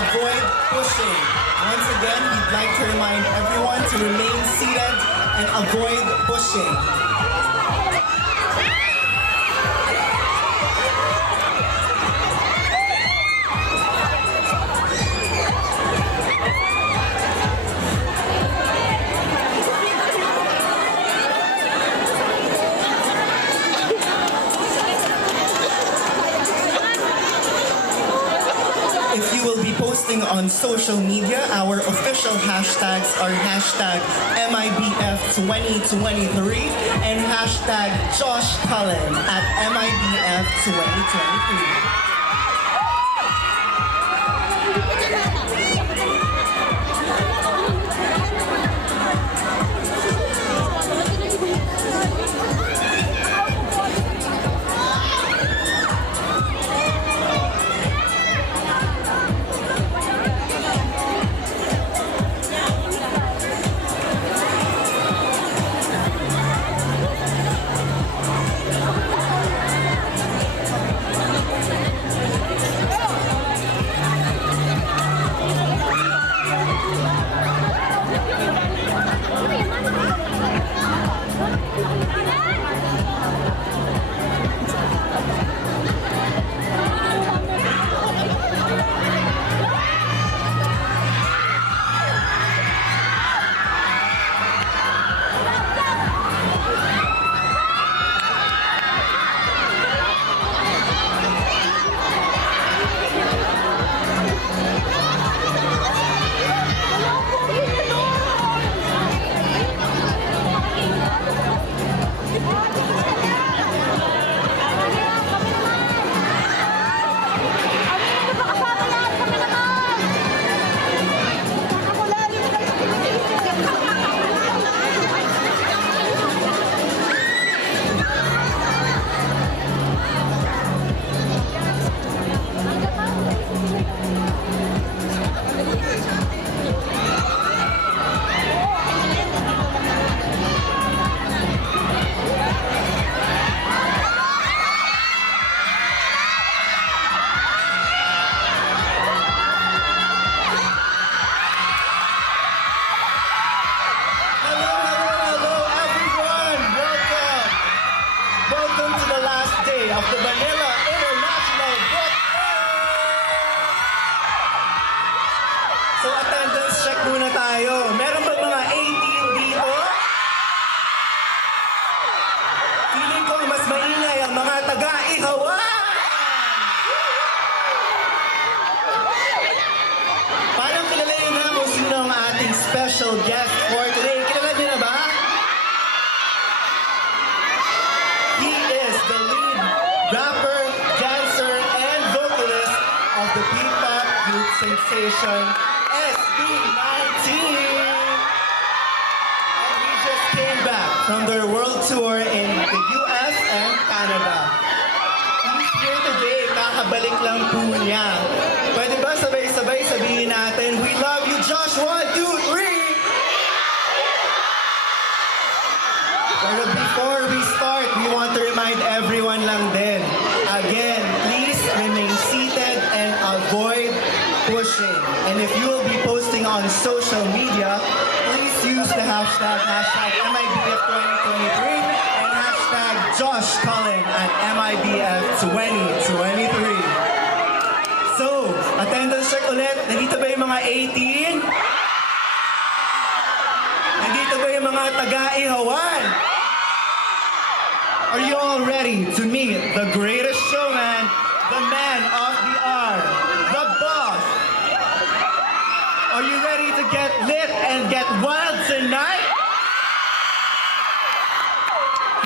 avoid pushing. Once again, we'd like to remind everyone to remain seated and avoid pushing. If you will be posting on social media, our official hashtags are hashtag MIBF2023 and hashtag Josh Cullen at MIBF2023. Welcome to the last day of the Manila International Book Fair! So attendance check muna tayo. Meron ba mga 18 dito? Feeling ko mas maingay ang mga taga-Ihawan! Parang kilala yun na kung sino ang ating special guest for today. Kilala niyo na ba? Rapper, dancer, and vocalist of the P-pop group sensation SB19. And he just came back from their world tour in the US and Canada. He's here today, kakabalik lang po niya. Pwede ba sabay-sabay sabihin natin, we love you, Josh, 1, 2, 3! Pero before we start, we want to remind everyone lang din. Again, please remain seated and avoid pushing. And if you will be posting on social media, please use the hashtag MIBF2023 and hashtag Josh Cullen at MIBF2023. So, attendance check ulit. Nandito ba yung mga 18? Nandito ba yung mga taga-Ihawan? Are you all ready to meet the greatest showman, the man of the hour, the boss? Are you ready to get lit and get wild tonight?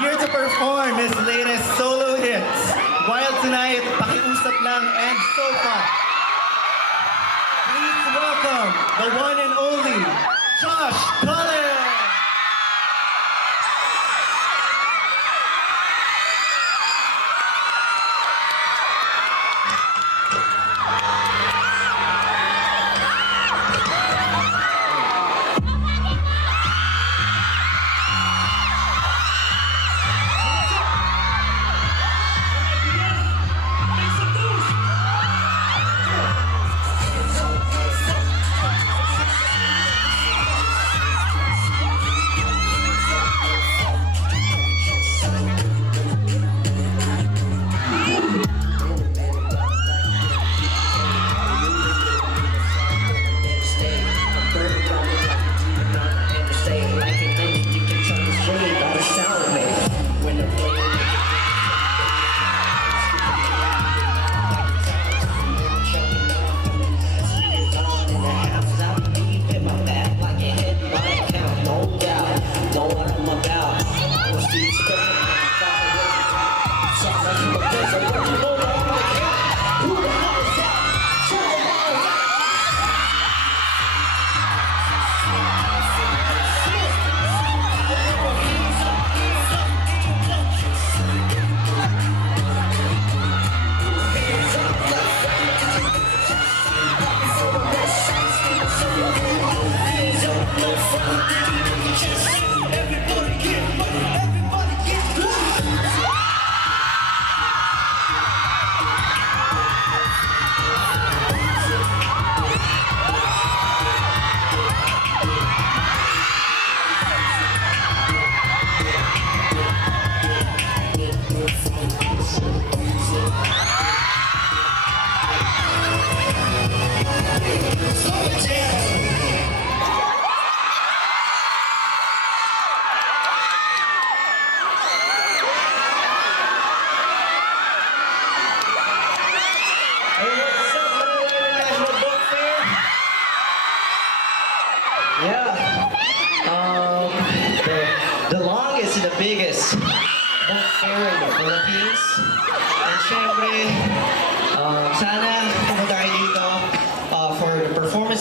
Here to perform his latest solo hits, Wild Tonight, Pakiusap Lang, and Sofa. Please welcome the one and only Josh Cullen!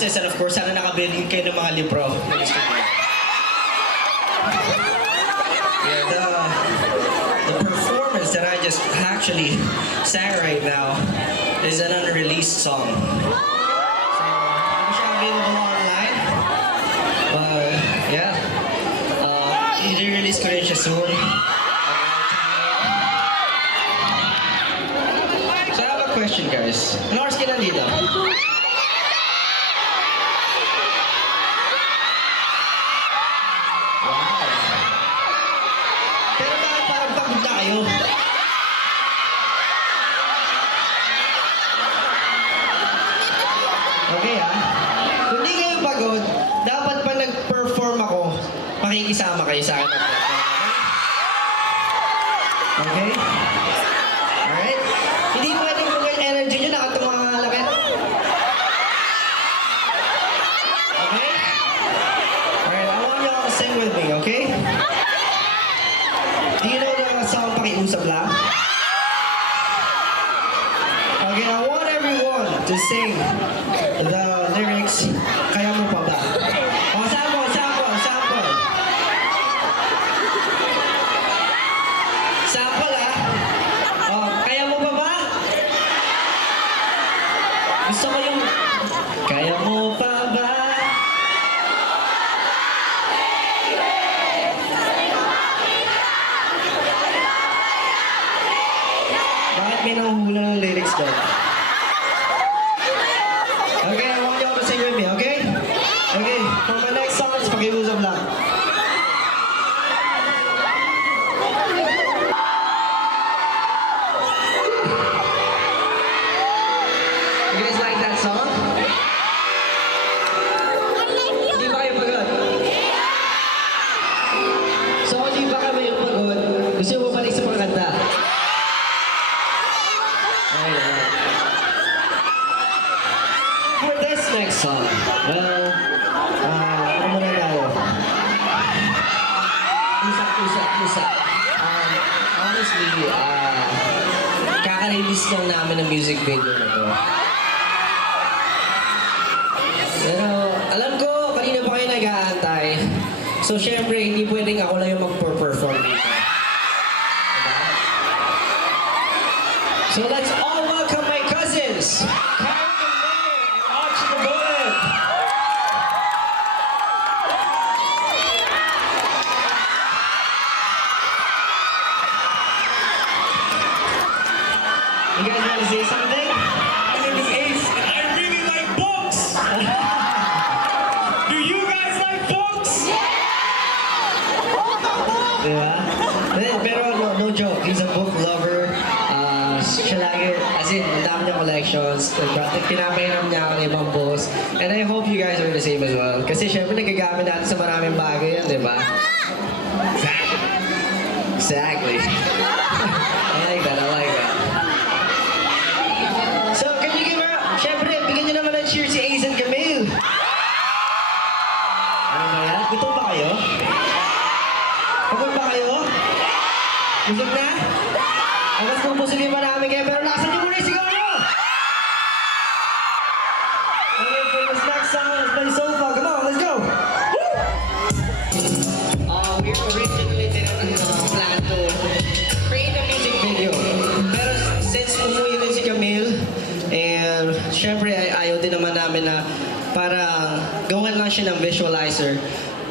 courses, and of course, sana nakabili kayo ng mga libro. Yeah, the performance that I just actually sang right now is an unreleased song. So, hindi siya available online. Yeah. I-release ko rin siya soon. So I have a question, guys. Ano oras kayo nandito? Wow. Pero bakit parang pagod na kayo? Okay kung di kayo pagod, dapat pa nag-perform ako, makikisama kayo sa akin. Okay? Alright? Hindi mo pwedeng bugay energy nyo, nakatumangalakin. Okay? Alright, I want y'all to sing with me, okay? Do you know the song Pakiusap Lang? Okay, I want everyone to sing the lyrics, Kaya Mo Pa Ba? Oh, sample, sample, sample. Sample, Oh, kaya mo pa ba? Gusto ko yung, kaya mo pa ba? Bakit may nanguhula ng lyrics doon? Okay, I want y'all to sing with me, okay? Okay, for my next song, is Pakiusap Lang. You guys like that song? Hindi ba kayo pagod? So, hindi ba kami yung pagod? Gusto mo balik sa pagkanta? Alright. For this next song, well, ano muna tayo? Usap. Honestly, kaka-release lang namin ng music video na to. Pero, alam ko, kanina pa kayo nag-aantay. So, syempre, hindi pwedeng ako lang yung mag-perform dito. Diba? So, let's all welcome my cousins! Kyle and Mayor and Archie the Bullet! You guys want to say something? My name is Ace, and I really like books. Do you guys like books? Diba? Pero no joke, he's a book lover. Siya lagi, as in, ang dami niya collections. Pinapahiram niya ako ng ibang books. And I hope you guys are the same as well. Kasi syempre nagagamit natin sa maraming bagay yan, diba? Exactly. I like that. So, can you give her, syempre, bigyan niyo naman ng cheer si Ace and Camille. Ano ba yan? Gutom ba kayo? Pagod ba kayo? Busog na? Agas kung busugin pa namin kayo, pero lakasan niyo muna yung sigaw niyo! Okay, for this next song, let's play Sofa. Come on, let's go! We originally didn't plan to create a music video. Pero since umuwi din si Camille, and syempre ayaw din naman namin na parang gawan lang siya ng visualizer.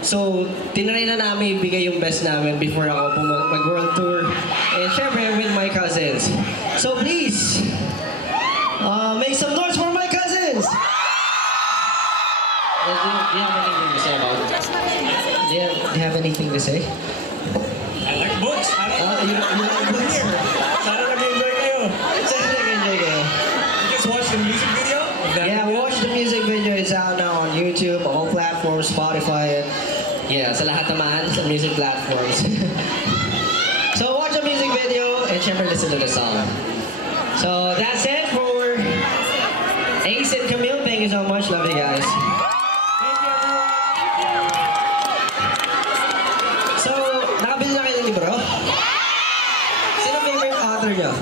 So, tinry na namin ibigay yung best namin before ako mag-world tour. And syempre, with my cousins. So please, make some noise for my cousins! Do you have anything to say about it? Do you have anything to say? I like books. You like books? Sana nag-enjoy kayo. Sana nag-enjoy kayo. You just watch the music video? Yeah, watch the music video. It's out now on YouTube, all platforms, Spotify, and yeah, sa lahat naman, sa music platforms. So watch the music video and syempre listen to the song. So that's it for Ace and Camille. Thank you so much. Love you guys. Thank you, everyone. So, nakabili na kayo ng libro? Sino favorite author nyo?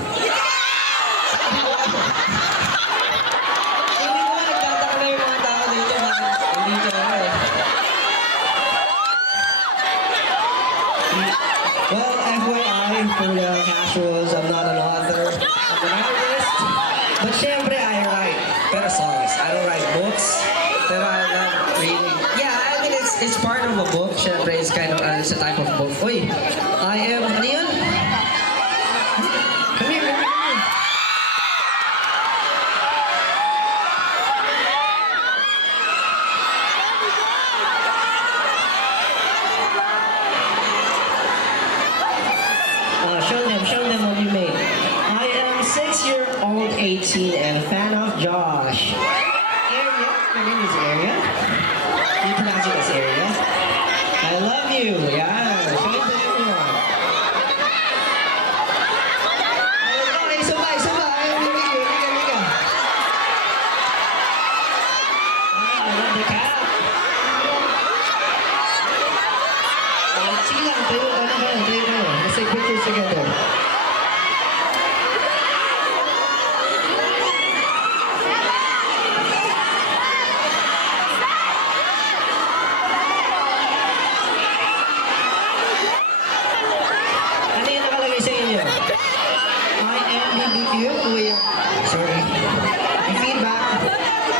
Hindi mo nagtataka na yung mga tao dito. Siyempre, I write. Pero songs. I don't write books. Pero I love reading. Yeah, I mean, it's part of a book. Siyempre, it's kind of, it's a type of book. Uy, I am, ano yun? Come here, come here, come here. Show them what you made. I am 6-year-old 18 and fan of Josh. Area? My name is Area. You pronounce it as Area. I love you. Yeah. Show it to everyone. Okay, sabay, sabay. Liga. I love the cat. Sige lang, tayo kayo. Let's take pictures together. Ano yung nakalagay sa inyo? I am BBQ with... Sorry. May feedback.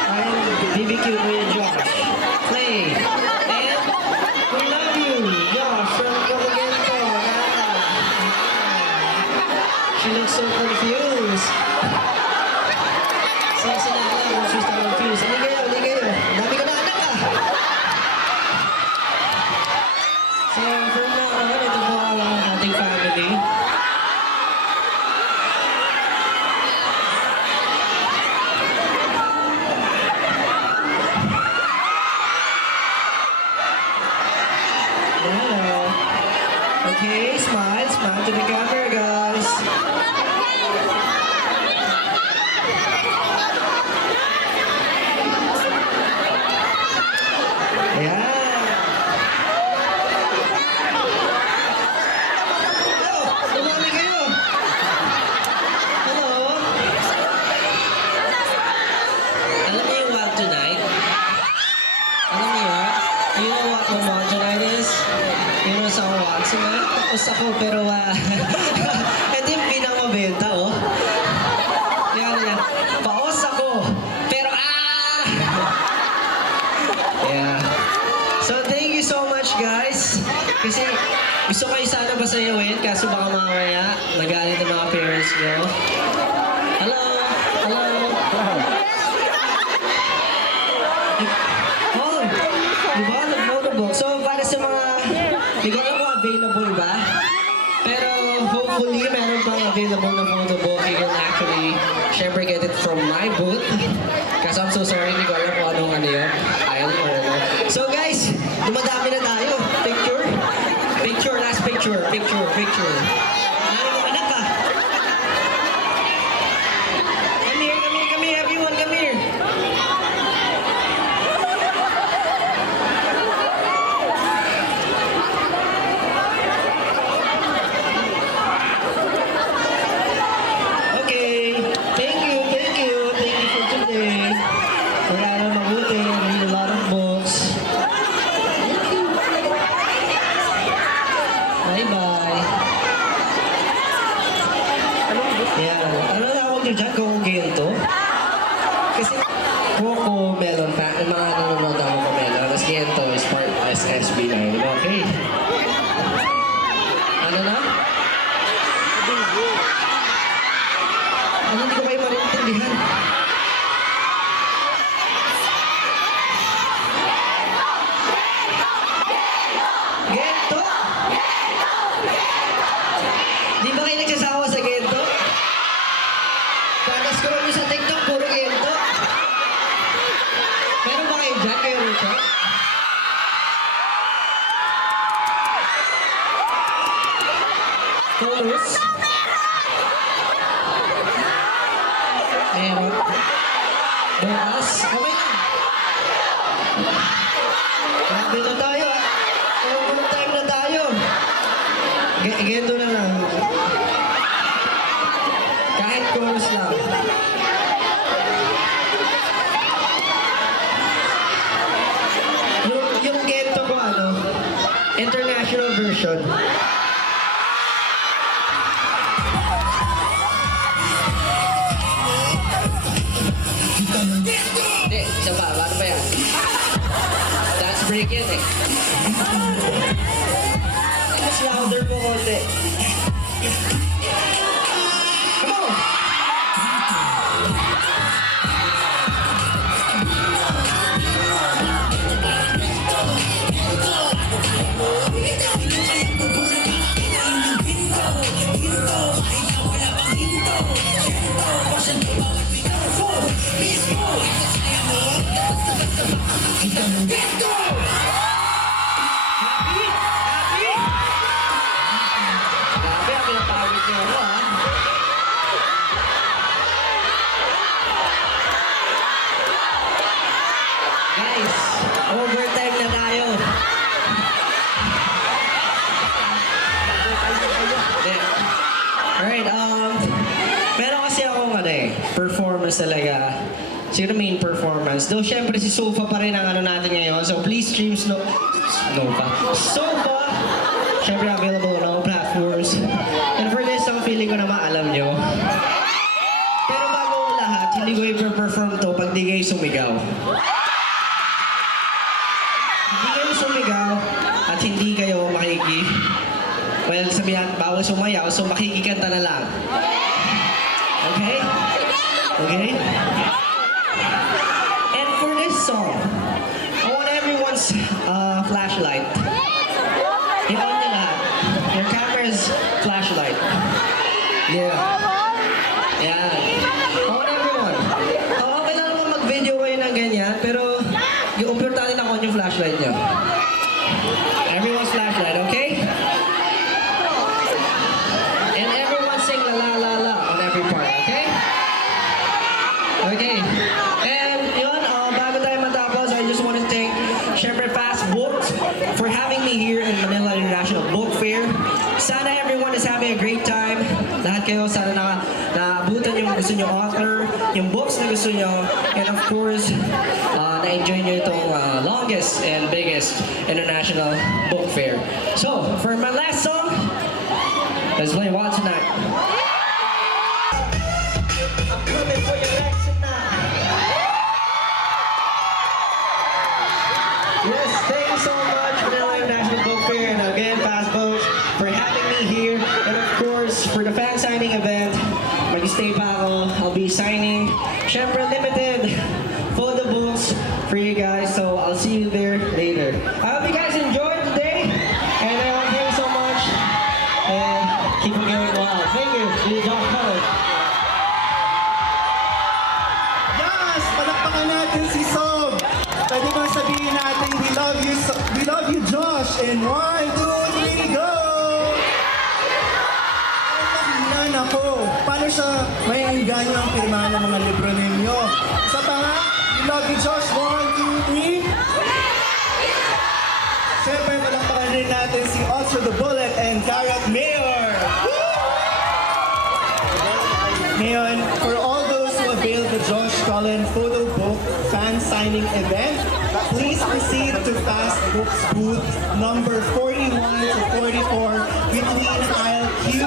I am BBQ with Josh. Play. And we love you, Josh, from Camagento. She looks so confused. So, sinala kung she's so confused. Hindi kayo. Dami ko na anak ah. So, from now on, ito po ang ating family. Hello. Okay, smile to the camera, guys. Yeah. Dumami kayo. Hello. Alam niyo yung Wild Tonight? Alam niyo yun? You know what Wild Tonight is? You know sa Wild Tonight? Tapos ako pero ito yung pinamabenta oh. Yan. Paos ako. Pero Yeah. So thank you so much guys. Kasi gusto kayo sana pasayawin kaso baka mamaya nagalit ang mga parents nyo. Hello. Oh, diba? Nag-photobook. So para sa mga, hindi ko alam kung available ba? Pero hopefully meron pang available na photobook. You can actually, syempre get it from my booth. Kasi I'm so sorry, hindi ko alam kung anong ano yun. Aisle or ano. So guys, dumadami na tayo. Last picture. Ano mo anak ka? Come here, everyone, come here. Okay, thank you for today. Wala na mabuti, read a lot of books. Bye-bye. Yan. Ano tawag niyo dyan? Coco-gale to? Kasi Coco Melon pa. Yung mga nanonood ako Coco Melon. Tapos Gento is part of SSB na. Okay. Ano na? Ano hindi ko kayo marintindihan? Gento? Di ba kayo nagsasawa sa Gento? Pag-scroll nyo sa TikTok, puro Gento. Meron ba kayo dyan? Kayo rito? Chorus? Meron. Bukas? Okay lang. Grabe na tayo ah. Full time na tayo. Gento na lang. Kahit chorus lang. Yung Gento ko ano, international version. Hindi, isa pa. Paano ba yan? Dance break yan eh. Mas louder po konti. Come on! Happy? Happy? Grabe, ang pinapawid niyo ako, ha? Guys, overtime na tayo. Hindi. Alright, meron kasi akong performance talaga. Siguro main performance. Though syempre si Sofa pa rin ang ano natin ngayon. So please stream Sofa. Syempre available on all platforms. And for this song, feeling ko naman alam nyo. Pero bago ang lahat, hindi ko i-perform to pag di kayo sumigaw. Hindi kayo sumigaw at hindi kayo well, sabihan, bawal sumayaw, so makikikanta na lang. Okay? Okay? And for this song, I want everyone's flashlight. I-on nyo lahat. Your camera's flashlight. Yeah. Yan. I want everyone. Okay lang naman mag-video kayo ng ganyan, pero yung importante na on yung flashlight nyo. Everyone's flashlight, okay? And everyone sing la la la la on every part, okay? Okay. And yun, bago tayo matapos, I just want to thank syempre Fast Booked for having me here in Manila International Book Fair. Sana everyone is having a great time. Lahat kayo, sana naabutan yung gusto nyo author, yung books na gusto nyo, and of course, na-enjoy nyo itong longest and biggest international book fair. So, for my last song, let's play Wild Tonight. I'm coming for your legs tonight. Yes, thank you so much, Manila International Book Fair, and again, Fast Books, for having me here. And of course, for the fan signing event, mag-stay pa ako. I'll be signing, syempre limited photo books for you guys. So I'll see you there later. I hope you guys enjoyed today, and thank you so much. And keep it going wild. Thank you. This is Josh Collins. Yes! Palakpakan natin si Sob! Pwede bang sabihin natin, we love you, Josh! And 1, 2, 3, go! Ang ako, paano siya may engganyo ang pirma ng mga libro ninyo? Sa pa nga, we love you, Josh! 1, 2, 3! Siyempre, palakpakan rin natin si Ultra the Bullet and Garrett Mayor! Ngayon, for all those who availed the Josh Cullen photo book fan signing event, please proceed to Fast Books booth number 41 to 44 between aisle Q